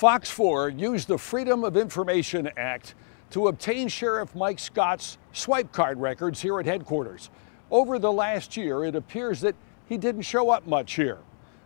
Fox 4 used the Freedom of Information Act to obtain Sheriff Mike Scott's swipe card records here at headquarters. Over the last year, it appears that he didn't show up much here.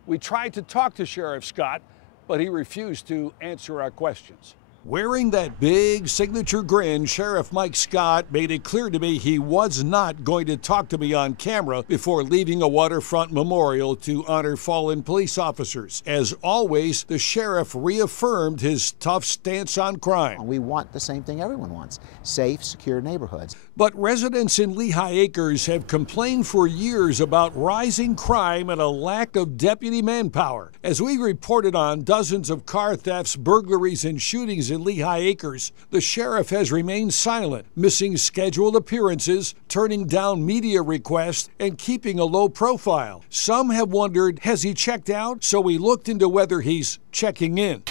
We tried to talk to Sheriff Scott, but he refused to answer our questions. Wearing that big signature grin, Sheriff Mike Scott made it clear to me he was not going to talk to me on camera before leaving a waterfront memorial to honor fallen police officers. As always, the sheriff reaffirmed his tough stance on crime. We want the same thing everyone wants: safe, secure neighborhoods. But residents in Lehigh Acres have complained for years about rising crime and a lack of deputy manpower. As we reported on dozens of car thefts, burglaries, and shootings in Lehigh Acres, the sheriff has remained silent, missing scheduled appearances, turning down media requests, and keeping a low profile. Some have wondered, has he checked out? So we looked into whether he's checking in.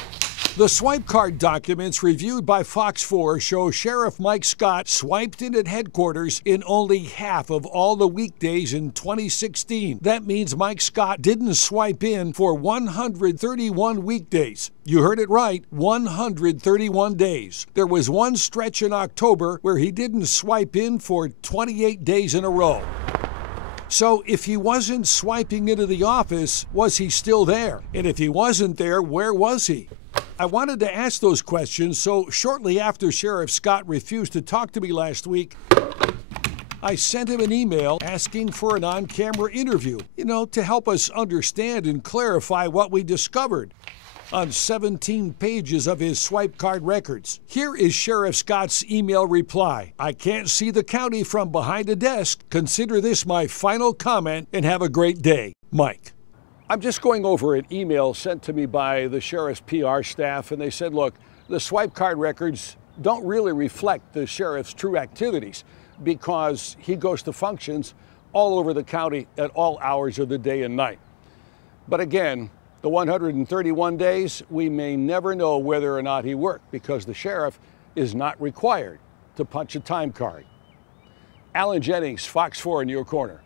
The swipe card documents reviewed by Fox 4 show Sheriff Mike Scott swiped in at headquarters in only half of all the weekdays in 2016. That means Mike Scott didn't swipe in for 131 weekdays. You heard it right, 131 days. There was one stretch in October where he didn't swipe in for 28 days in a row. So if he wasn't swiping into the office, was he still there? And if he wasn't there, where was he? I wanted to ask those questions, so shortly after Sheriff Scott refused to talk to me last week, I sent him an email asking for an on-camera interview, to help us understand and clarify what we discovered on 17 pages of his swipe card records. Here is Sheriff Scott's email reply. I can't see the county from behind a desk. Consider this my final comment and have a great day. Mike. I'm just going over an email sent to me by the sheriff's PR staff, and they said, look, the swipe card records don't really reflect the sheriff's true activities because he goes to functions all over the county at all hours of the day and night. But again, the 131 days, we may never know whether or not he worked because the sheriff is not required to punch a time card. Alan Jennings, Fox 4 in your corner.